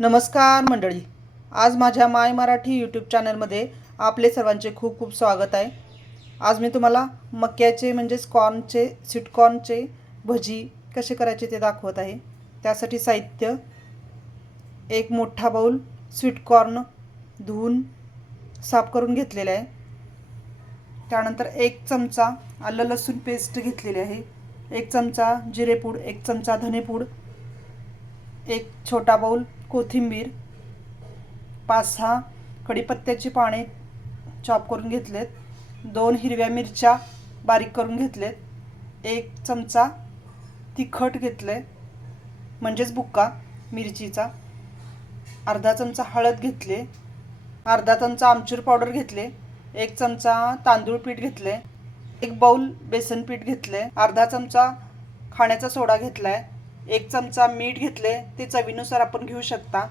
नमस्कार मंडळी. आज माझ्या माय मराठी यूट्यूब चॅनलमध्ये आपले सर्वांचे खूप खूप स्वागत आहे. आज मी तुम्हाला मक्याचे म्हणजेच कॉर्नचे स्वीटकॉर्नचे भजी कसे करायचे ते दाखवत आहे. त्यासाठी साहित्य एक मोठा बाऊल स्वीटकॉर्न धुवून साफ करून घेतलेला आहे. त्यानंतर एक चमचा आलं लसूण पेस्ट घेतलेली आहे. एक चमचा जिरेपूड एक चमचा धनेपूड एक छोटा बाऊल कोथिंबीर पाच सहा कढीपत्त्याची पाने चॉप करून घेतलेत. दोन हिरव्या मिरच्या बारीक करून घेतलेत. एक चमचा तिखट घेतले म्हणजेच बुक्का मिरचीचा. अर्धा चमचा हळद घेतले अर्धा चमचा आमचूर पावडर घेतले एक चमचा तांदूळ पीठ घेतले एक बाऊल बेसन पीठ घेतले अर्धा चमचा खाण्याचा सोडा घेतला आहे एक चमचा मीठ घेतले ते चवीनुसार आपण घेऊ शकता.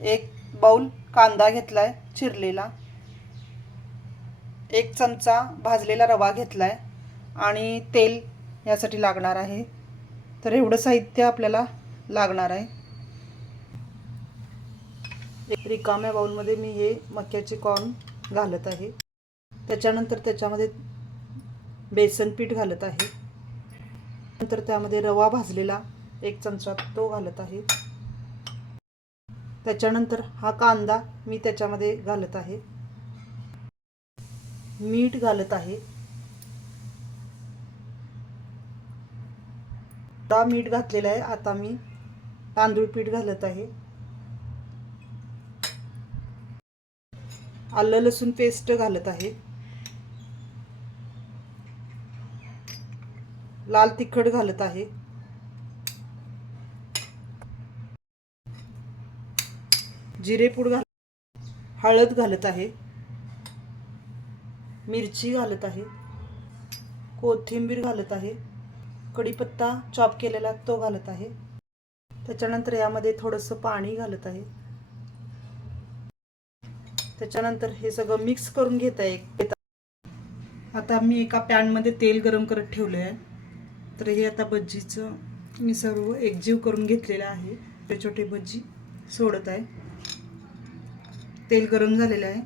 एक बाऊल कांदा घेतला आहे चिरलेला. एक चमचा भाजलेला रवा घेतला आहे आणि तेल यासाठी लागणार आहे. तर एवढं साहित्य आपल्याला लागणार आहे. एक रिकाम्या बाऊलमध्ये मी हे मक्याचे कॉर्न घालत आहे. त्याच्यानंतर त्याच्यामध्ये बेसन पीठ घालत आहे. नंतर त्यामध्ये रवा भाजलेला एक चमचा तो घालत आहे. त्याच्यानंतर हा कांदा मी त्याच्यामध्ये घालत आहे. मीठ घालत आहे. थोडा मीठ घातलेला आहे. आता मी तांदूळ पीठ घालत आहे. आलं लसूण पेस्ट घालत आहे. लाल तिखट घालत आहे. जिरेपूड घाल हळद घालत आहे. मिरची घालत आहे. कोथिंबीर घालत आहे. कढीपत्ता चॉप केलेला तो घालत आहे. त्याच्यानंतर यामध्ये थोडंसं पाणी घालत आहे. त्याच्यानंतर हे सगळं मिक्स करून घेत आहे आता मी एका पॅनमध्ये तेल गरम करत ठेवलं आहे तर हे आता भज्जीचं मी सर्व एकजीव करून घेतलेलं आहे. छोटे छोटे भज्जी सोडत आहे. तेल गरम झालेलं आहे.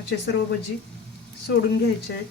असे सर्व भजी सोडून घ्यायचे आहेत.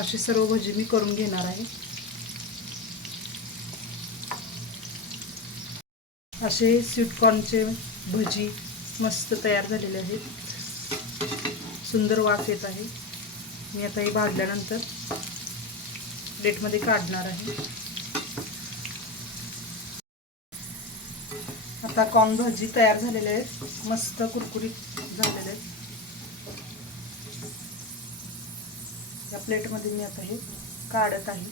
अशी सर्व भजी मी करून घेणार आहे. असे स्वीटकॉर्नचे भजी मस्त तयार झालेले आहेत. सुंदर वास येत आहे. मी आता हे भाजल्यानंतर प्लेटमध्ये काढणार आहे. आता कॉर्न भजी तयार झालेले आहेत. मस्त कुरकुरीत झालेले आहेत या प्लेटमध्ये मी आता हे काढत आहे.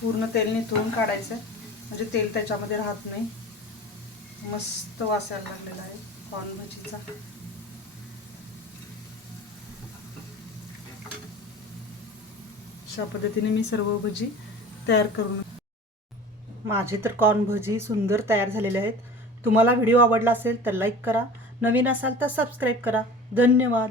पूर्ण तेल निथळून काढायचं म्हणजे तेल त्याच्यामध्ये राहत नाही. मस्त वासायला लागलेला आहे कॉर्न भजीचा. अशा पद्धतीने मी सर्व भजी तयार करून माझे तर कॉर्न भजी सुंदर तयार झालेले आहेत. तुम्हाला व्हिडिओ आवडला असेल तर लाईक करा. नवीन असाल तर सबस्क्राईब करा. धन्यवाद.